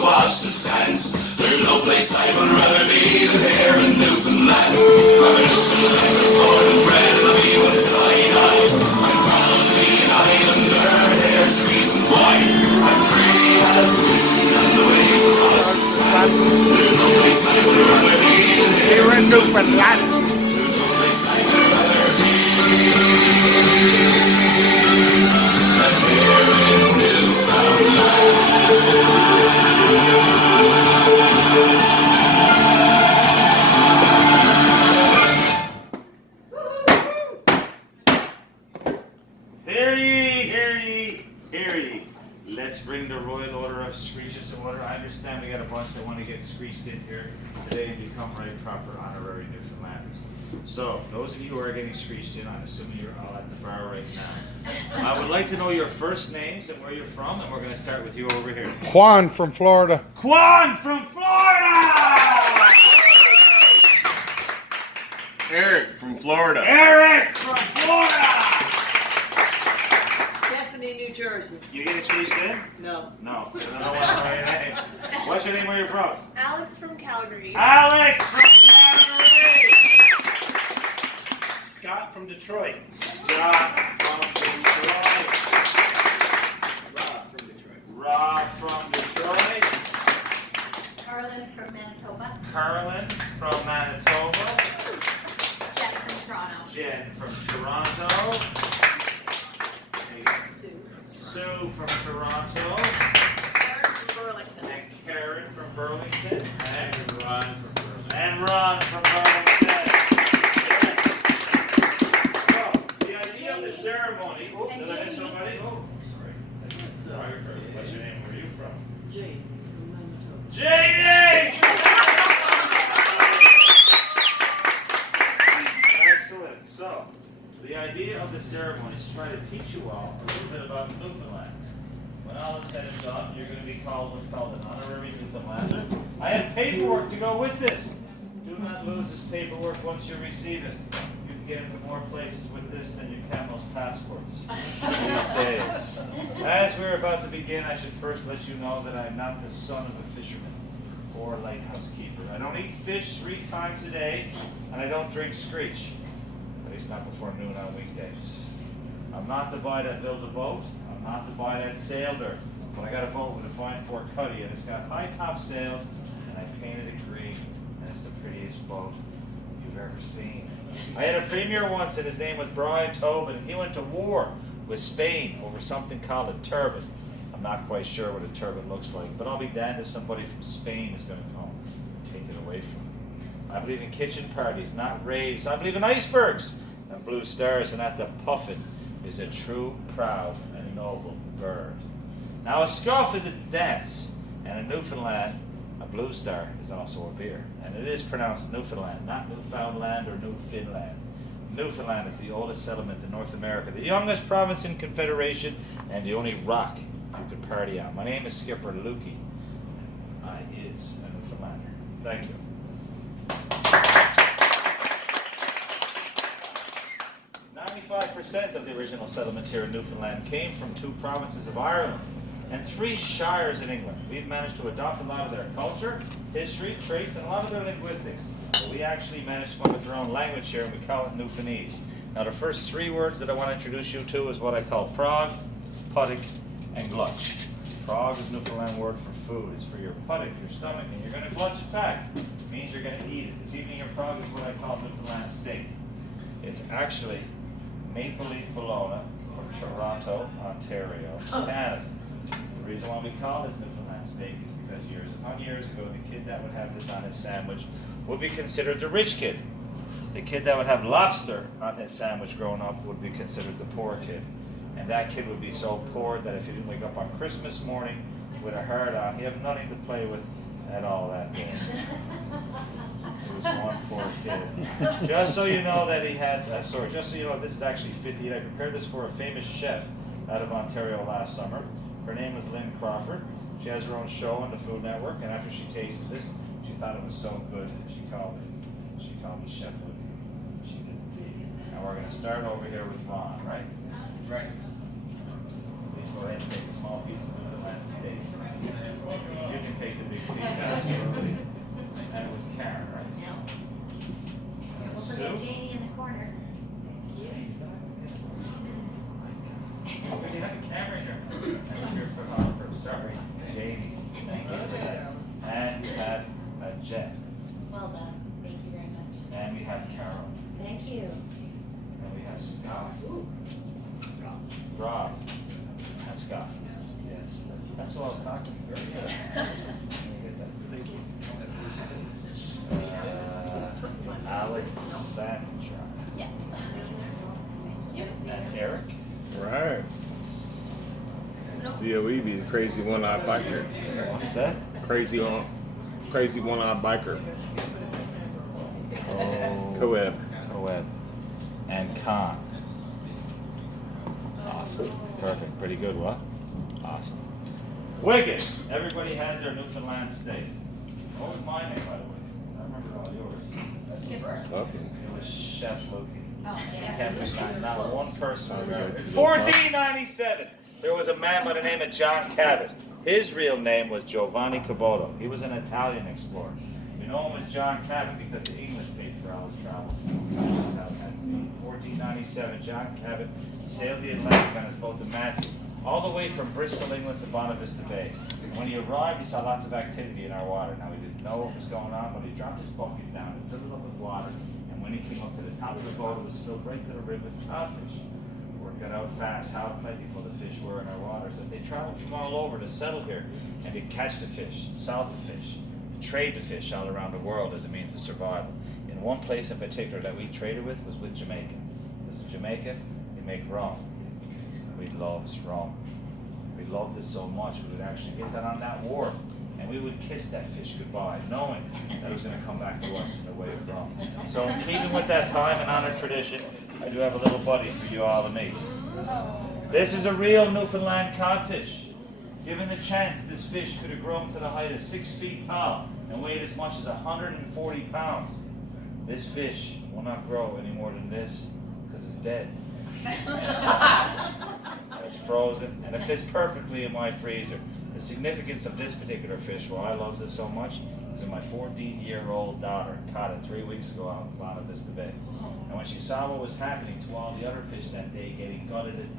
Wash the sands. There's no place I would rather be than here in Newfoundland. I'm a Newfoundlander, born and bred, and I'll be one till I die. I'm proud to be an islander. Here's the reason why. I'm free as the wind and the waves wash the sands. There's no place I would rather be than here in Newfoundland. There's no place I would rather be than here in Newfoundland. Let's bring the Royal Order of Screeches to order. I understand we got a bunch that want to get screeched in here today and become right proper honorary Newfoundlanders. So, those of you who are getting screeched in, I'm assuming you're all at the bar right now. I would like to know your first names and where you're from, and we're going to start with you over here. Juan from Florida. Juan from Florida! Eric from Florida. Eric from Florida! New Jersey. You getting screeched in? No. No. I don't know what your name. What's your name? Where you're from? Alex from Calgary. Alex from Calgary. Scott from Detroit. Scott from Detroit. Rob from Detroit. Rob from Detroit. Carlin from Manitoba. Carlin from Manitoba. Jen from Toronto. Jen from Toronto. Sue from Toronto. Karen from Burlington. And Karen from Burlington. And Ron from Burlington. And Ron from Burlington. So, the idea of the ceremony. Oh, did I miss somebody? Oh, sorry. What's your name? Where are you from? Jane from Manitoba. Janie! Excellent. So, the idea of the ceremony is to try to teach you all a little bit about Newfoundland. When all is said and done, you're going to be called what's called an honorary Newfoundlander. I have paperwork to go with this. Do not lose this paperwork once you receive it. You can get into more places with this than you can most passports these days. As we're about to begin, I should first let you know that I'm not the son of a fisherman or lighthouse keeper. I don't eat fish 3 times a day, and I don't drink screech. At least not before noon on weekdays. I'm not the boy that built a boat. I'm not the boy that sailed her. But I got a boat with a fine fore cuddy, and it's got high top sails, and I painted it green, and it's the prettiest boat you've ever seen. I had a premier once, and his name was Brian Tobin, and he went to war with Spain over something called a turbot. I'm not quite sure what a turbot looks like, but I'll be damned if somebody from Spain is going to come and take it away from me. I believe in kitchen parties, not raves. I believe in icebergs and blue stars, and that the puffin is a true, proud, and noble bird. Now, a scuff is a dance, and in Newfoundland, a blue star is also a beer. And it is pronounced Newfoundland, not Newfoundland or Newfoundland. Newfoundland is the oldest settlement in North America, the youngest province in Confederation, and the only rock you can party on. My name is Skipper Lukey, and I is a Newfoundlander. Thank you. 95% of the original settlements here in Newfoundland came from 2 provinces of Ireland and 3 shires in England. We've managed to adopt a lot of their culture, history, traits, and a lot of their linguistics. But we actually managed to come up with our own language here, and we call it Newfoundlandese. Now, the first 3 words that I want to introduce you to is what I call prog, puttig, and glutch. Prog is a Newfoundland word for food. It's for your puttock, your stomach, and you're going to clutch it back. It means you're going to eat it. This evening your prog is what I call Newfoundland steak. It's actually maple leaf bologna from Toronto, Ontario, Canada. The reason why we call this Newfoundland steak is because years upon years ago, the kid that would have this on his sandwich would be considered the rich kid. The kid that would have lobster on his sandwich growing up would be considered the poor kid. And that kid would be so poor that if he didn't wake up on Christmas morning with a hard on, he'd have nothing to play with at all that day. He was one poor kid. Just so you know that he had, just so you know, this is actually 50. I prepared this for a famous chef out of Ontario last summer. Her name was Lynn Crawford. She has her own show on the Food Network, and after she tasted this, she thought it was so good, she called me Chef Luke. She did. And we're going to start over here with Ron, right? Right. Please go ahead and take a small piece of Newfoundland steak. You can take the big piece, absolutely. And it was Karen, right? We'll Sue? put Janie in the corner. Oh, we have a camera here. And your photographer, sorry, Jamie. Thank you for that. And we have Jen. Well done. Thank you very much. And we have Carol. Thank you. And we have Scott. Rob. And Scott. Yes. That's who I was talking to. Very good. Let me get that. Thank you. Alexandra. Yeah. And Eric. Right. COE be the crazy one-eyed biker. What's that? Crazy one-eyed biker. Co-ed. Coed. And Con. Awesome. Perfect. Pretty good, what? Awesome. Wicked. Everybody had their Newfoundland steak. What was my name, by the way? I remember all yours. Skipper. Okay. It was Chef Loki. Oh, yeah. Can't find not one person. 1497. There was a man by the name of John Cabot. His real name was Giovanni Caboto. He was an Italian explorer. We know him as John Cabot because the English paid for all his travels. Which is how it had to be. 1497, John Cabot sailed the Atlantic on his boat to Matthew, all the way from Bristol, England to Bonavista Bay. When he arrived, he saw lots of activity in our water. Now, he didn't know what was going on, but he dropped his bucket down and filled it up with water. And when he came up to the top of the boat, it was filled right to the rim with codfish. Word got out fast how plentiful the fish were in our waters, that they traveled from all over to settle here and to catch the fish, sell the fish, trade the fish all around the world as a means of survival. In one place in particular that we traded with was with Jamaica. Because in Jamaica, they make rum. We loved rum. We loved it so much we would actually get that on that wharf and we would kiss that fish goodbye, knowing that it was going to come back to us in the way of rum. So in keeping with that time and honor tradition, I do have a little buddy for you all to meet. This is a real Newfoundland codfish. Given the chance, this fish could have grown to the height of 6 feet tall and weighed as much as 140 pounds. This fish will not grow any more than this because it's dead. It's frozen and it fits perfectly in my freezer. The significance of this particular fish, why I love it so much, is that my 14-year-old daughter caught it 3 weeks ago out of Bonavista Bay. And when she saw what was happening to all the other fish that day, getting gutted and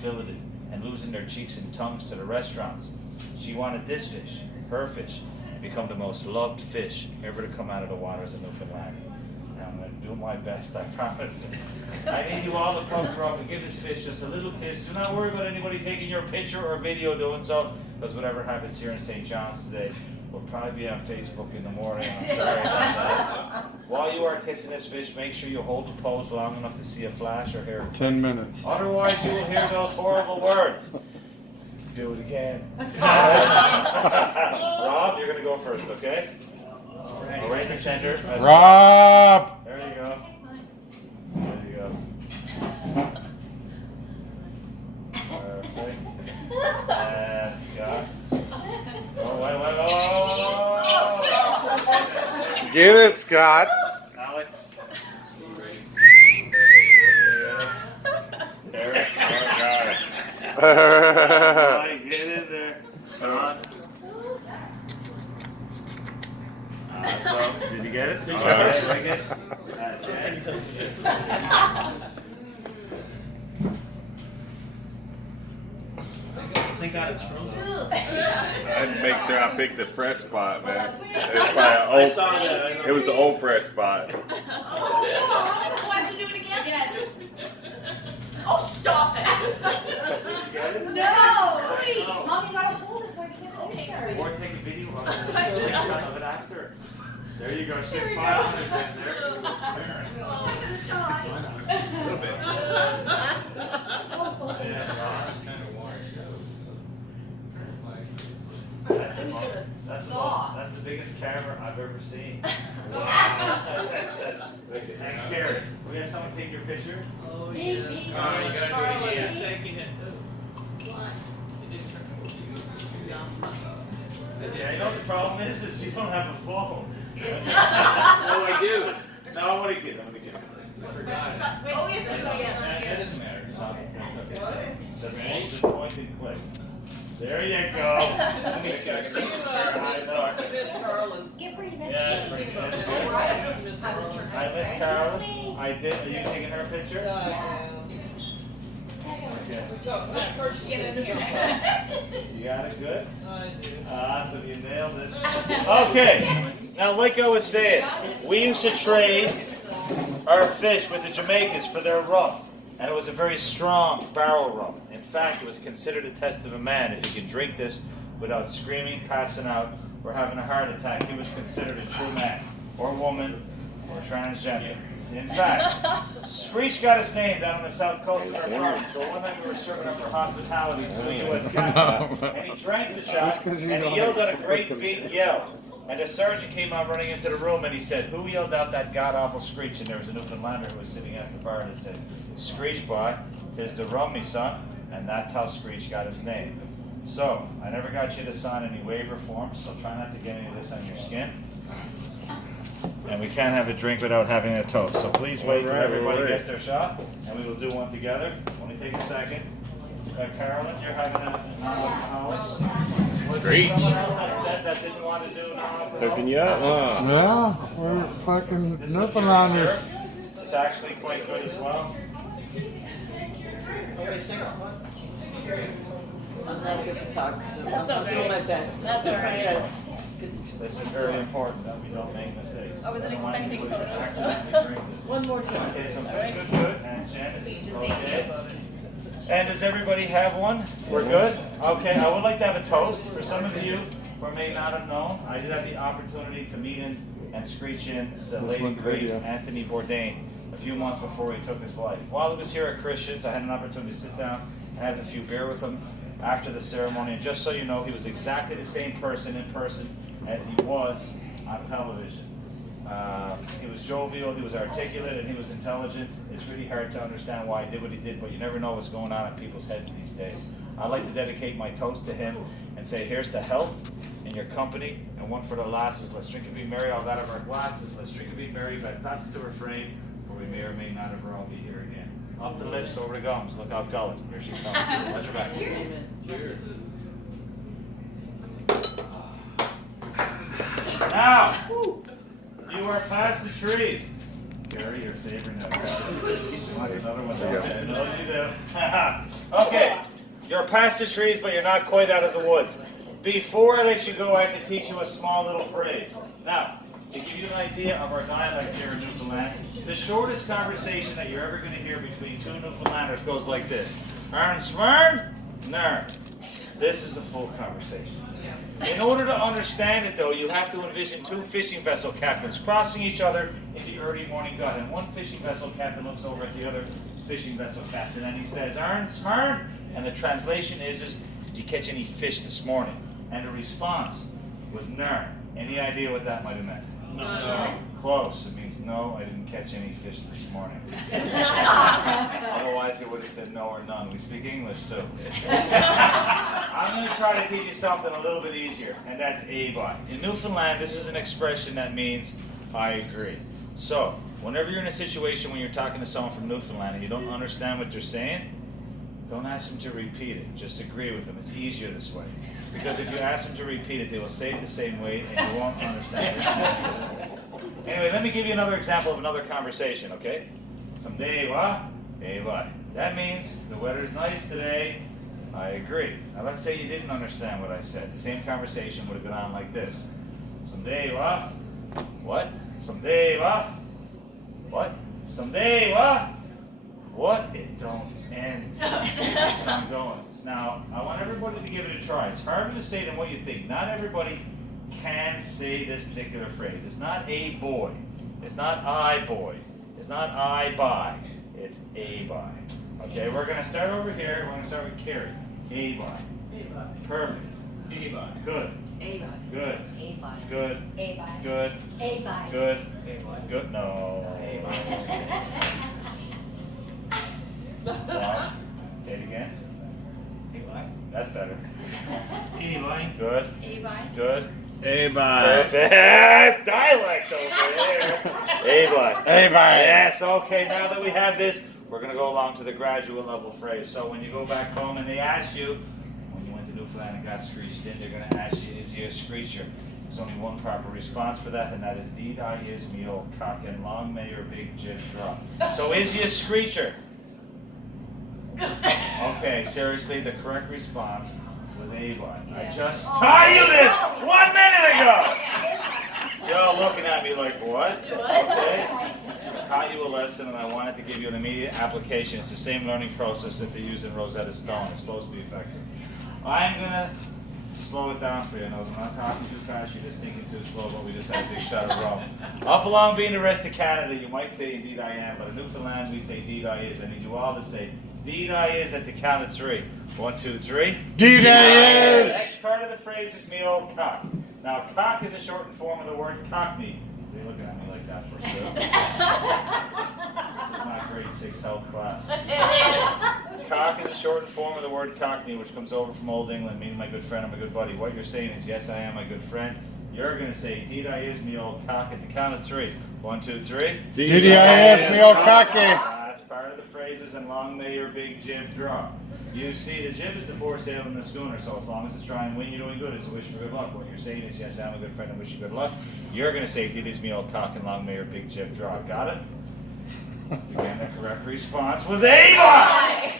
filleted and losing their cheeks and tongues to the restaurants, she wanted this fish, her fish, to become the most loved fish ever to come out of the waters of Newfoundland. And I'm going to do my best, I promise. I need you all to come up and give this fish just a little kiss. Do not worry about anybody taking your picture or video doing so, because whatever happens here in St. John's today will probably be on Facebook in the morning. I'm sorry about that. While you are kissing this fish, make sure you hold the pose long enough to see a flash or hear 10 minutes. Otherwise, you will hear those horrible words. Do it again. Rob, you're going to go first, okay? Right in the center. Rob! There you go. There you go. Perfect. And Scott. Oh, wait. Get it, Scott. Alex. Eric. Oh, got it. Get in there. Come on. Awesome. Did you get it? Did you like it? I think got its from? I had to make sure I picked the press spot, man. It's probably I an saw old, that. it was the old press spot. Oh, no, why did you do it again? Oh, stop it. No, please. Mommy, you gotta hold it so I can get the picture. Or take a video of it, a screenshot of it after. There you go, shit 500 right there. A little bit. That's the biggest camera I've ever seen. Wow. And Karen, we have someone take your picture? Oh, Maybe. yeah. Oh, you gotta do it Carla again. is taking it. Yeah, you know what the problem is you don't have a phone. No, I do. No, I'm gonna get it. I forgot it. Oh, yes, yes, yes. That doesn't matter. That's okay. Just point and click. There you go. Make sure I can see it. I know. Miss Carla's. Skipper, you missed Yeah, me. That's good. Miss Carla. I miss Carolyn. I did. Are you taking her picture? Okay. First, get in here. You got it good? I do. Awesome, you nailed it. Okay, now like I was saying, we used to trade our fish with the Jamaicans for their rum. And it was a very strong barrel rum. In fact, it was considered a test of a man. If he could drink this without screaming, passing out, or having a heart attack, he was considered a true man, or woman, or transgender. In fact, Screech got his name down on the south coast of our province. So one night we were serving up for hospitality to a U.S. captain, and he drank the shot, and he yelled out a great big yell. And the sergeant came out running into the room, and he said, "Who yelled out that god-awful screech?" And there was a Newfoundlander who was sitting at the bar, and he said, "Screech, boy, 'tis the rum, me son." And that's how Screech got his name. So, I never got you to sign any waiver forms, so try not to get any of this on your skin. And we can't have a drink without having a toast. So please wait till everybody gets their shot, and we will do one together. Only take a second. Carolyn, you're having a non-alcoholic. Was there Screech. someone else that didn't want to do non-alcoholic? Hooking you up, huh? Yeah, we're fucking This is a beer Newfoundlanders. syrup. It's actually quite good as well. Okay, Sarah, what? I'm not a good photographer, That's so I'm okay. doing my best. That's all right. Because This is very important that we don't make mistakes. I wasn't don't want expecting anybody to photos. accidentally drink this. one more time. Okay, so All right. good, and Jen is okay. And does everybody have one? We're good? Okay, I would like to have a toast. For some of you who may not have known, I did have the opportunity to meet and screech in the This late one great video. Anthony Bourdain a few months before he took his life. While he was here at Christians, I had an opportunity to sit down and have a few beer with him after the ceremony. And just so you know, he was exactly the same person in person as he was on television. He was jovial, he was articulate, and he was intelligent. It's really hard to understand why he did what he did, but you never know what's going on in people's heads these days. I'd like to dedicate my toast to him and say, here's to health in your company, and one for the lasses. Let's drink and be merry, all that of our glasses. Let's drink and be merry, but that's the refrain, for we may or may not ever all be here again. Up the lips, over the gums, look out gullet. Here she comes. Watch her back. Cheers. Now, you are past the trees. Gary, you're savoring that. She wants another one. I know you do. Okay, you're past the trees, but you're not quite out of the woods. Before I let you go, I have to teach you a small little phrase. Now, to give you an idea of our dialect here in Newfoundland, the shortest conversation that you're ever going to hear between two Newfoundlanders goes like this. Arn smern, nar. This is a full conversation. In order to understand it, though, you have to envision two fishing vessel captains crossing each other in the early morning gut. And one fishing vessel captain looks over at the other fishing vessel captain and he says, Arn smern. And the translation is, did you catch any fish this morning? And the response was, nar. Any idea what that might have meant? No. Close. It means no, I didn't catch any fish this morning. Otherwise, it would have said no or none. We speak English too. I'm going to try to teach you something a little bit easier, and that's "abye." In Newfoundland, this is an expression that means I agree. So, whenever you're in a situation when you're talking to someone from Newfoundland and you don't understand what they're saying, don't ask them to repeat it. Just agree with them. It's easier this way. Because if you ask them to repeat it, they will say it the same way and you won't understand it. Anyway, let me give you another example of another conversation, okay? Someday, what? Hey, what? That means the weather's nice today. I agree. Now let's say you didn't understand what I said. The same conversation would have gone on like this. Someday what? What? Someday what? What? Someday what? What? It don't end. So I'm going. Now, I want everybody to give it a try. It's harder to say than what you think. Not everybody can say this particular phrase. It's not a boy. It's not I boy. It's not I buy. It's a buy. Okay, we're going to start over here. We're going to start with Carrie. A buy. Perfect. Anybody. Good. A-bye. Good. A-bye. Good. A-bye. Good. A-bye. Good. Good. No. Well, say it again. That's better. Good. A-bye. Good. Hey, bye. Perfect. That's dialect over there. A-bye. Hey, bye. Yes, okay, now that we have this, we're going to go along to the graduate level phrase. So when you go back home and they ask you, when you went to Newfoundland and got screeched in, they're going to ask you, is you a screecher? There's only one proper response for that, and that is deed I is me old cock and long may your big jib drop. So is you a screecher? Okay, seriously, the correct response was A-bye. I just taught you this 1 minute ago! Y'all looking at me like, what? Okay. I taught you a lesson and I wanted to give you an immediate application. It's the same learning process that they use in Rosetta Stone. It's supposed to be effective. I'm going to slow it down for you. I'm not talking too fast, you're just thinking too slow, but we just had a big shot of rum. Up along being the rest of Canada, you might say indeed I am, but in Newfoundland we say indeed I is. I need you all to say indeed I is at the count of 3. 1, 2, 3. Indeed I The is. next part of the phrase is me old cock. Now, cock is a shortened form of the word cockney. They're looking at me like that for sure. This is not grade 6 health class. Cock is a shortened form of the word cockney, which comes over from Old England, meaning my good friend or my good buddy. What you're saying is, yes, I am my good friend. You're going to say, indeed I is me old cock at the count of 3. 1, 2, 3. Indeed I is, me old cocky. That's part of the phrases, and long may your big jib drop. You see, the jib is the foresail in the schooner, so as long as it's dry and wind, you're doing good. It's a wish for good luck. What you're saying is, yes, I'm a good friend and wish you good luck. You're going to say, indeed is me old cock and long may your big jib drop. Got it? Once again, the correct response was A-bye!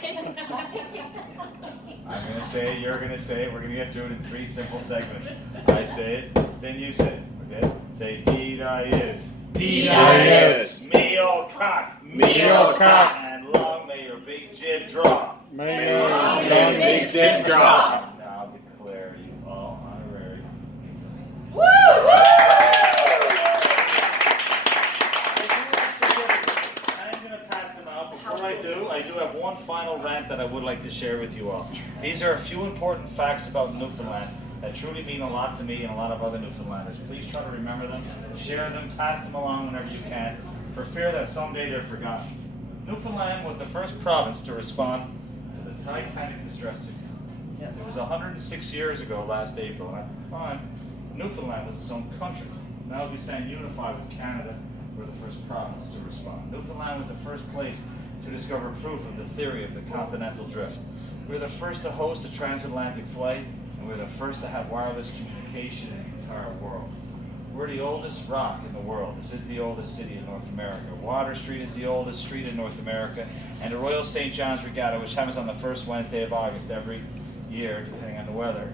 I'm going to say it, you're going to say it. We're going to get through it in 3 simple segments. I say it, then you say it. Okay? Say, deed I is. Deed I is. Me old cock. Me old cock. And long may your big jib drop. May your long big jib drop. Now declare you all honorary. I'm going to pass them out. Before I do have one final rant that I would like to share with you all. These are a few important facts about Newfoundland that truly mean a lot to me and a lot of other Newfoundlanders. Please try to remember them, share them, pass them along whenever you can, for fear that someday they're forgotten. Newfoundland was the first province to respond to the Titanic distress signal. It was 106 years ago last April, and at the time, Newfoundland was its own country. Now as we stand unified with Canada, we're the first province to respond. Newfoundland was the first place to discover proof of the theory of the continental drift. We were the first to host a transatlantic flight, and we were the first to have wireless communication in the entire world. We're the oldest rock in the world. This is the oldest city in North America. Water Street is the oldest street in North America, and the Royal St. John's Regatta, which happens on the first Wednesday of August every year, depending on the weather,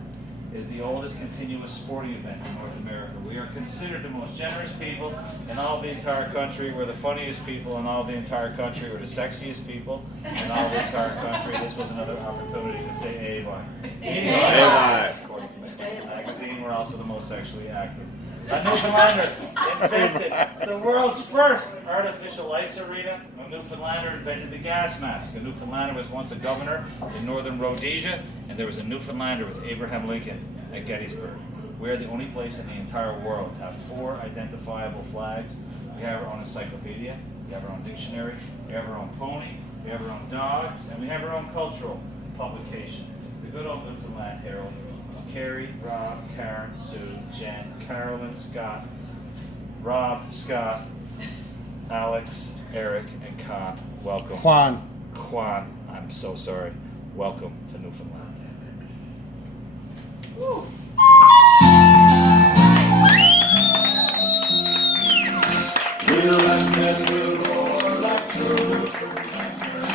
is the oldest continuous sporting event in North America. We are considered the most generous people in all of the entire country. We're the funniest people in all of the entire country. We're the sexiest people in all of the entire country. This was another opportunity to say A-bye. A-bye. According to Men's Magazine, we're also the most sexually active. A Newfoundlander invented the world's first artificial ice arena. A Newfoundlander invented the gas mask. A Newfoundlander was once a governor in northern Rhodesia, and there was a Newfoundlander with Abraham Lincoln at Gettysburg. We are the only place in the entire world to have 4 identifiable flags. We have our own encyclopedia, we have our own dictionary, we have our own pony, we have our own dogs, and we have our own cultural publication. The good old Newfoundland Herald. Carrie, Rob, Karen, Sue, Jen, Carolyn, Scott, Rob, Scott, Alex, Eric, and Con. Welcome. Juan, I'm so sorry. Welcome to Newfoundland. Woo. We'll act and we'll roar like true.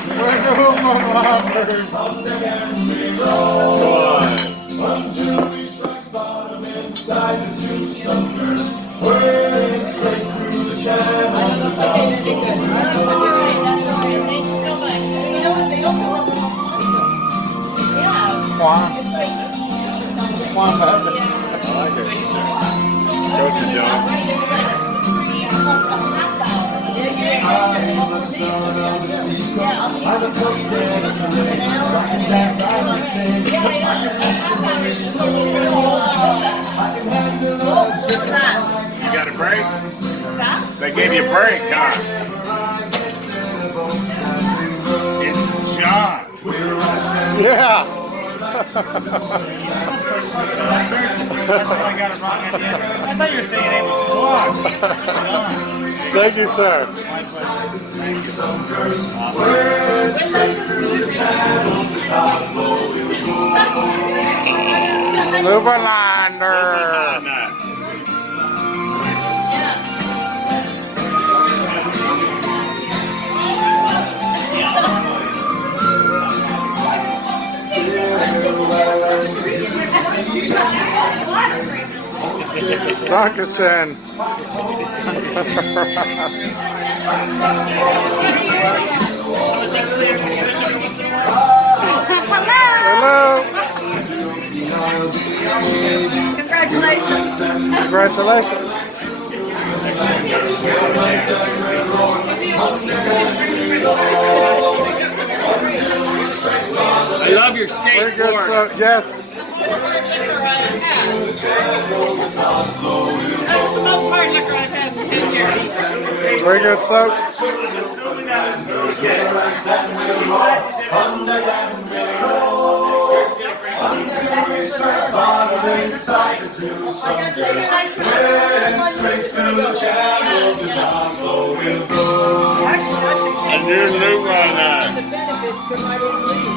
We're Newfoundlanders. Up the dance we Until he strikes bottom inside the two sunkers. Whirling straight through the channel, the top slow will go. Juan. Juan, I like it. Coach and John. I'm the son of the seacoast. I'm a cook and a trade. I can dance, I can sing. I can act the way you know. I can handle a chicken. You got a break? They gave you a break, huh? It's John. Yeah. That's why I got it wrong at the end. I thought you were saying your name was Clark. Thank you, sir. Newfoundlander. Dankeschön. Hello. Congratulations. Congratulations. I love your Very skateboard. good. Yes. That's the most hard liquor I've had in 10 years. Very good soap. Inside the two sunkers, whirling straight through the channel, the top slow will go. And you're new on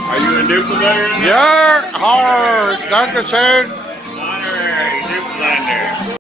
Are you a Newfoundlander? Yeah, hard. Dankeschön. Honorary Newfoundlander.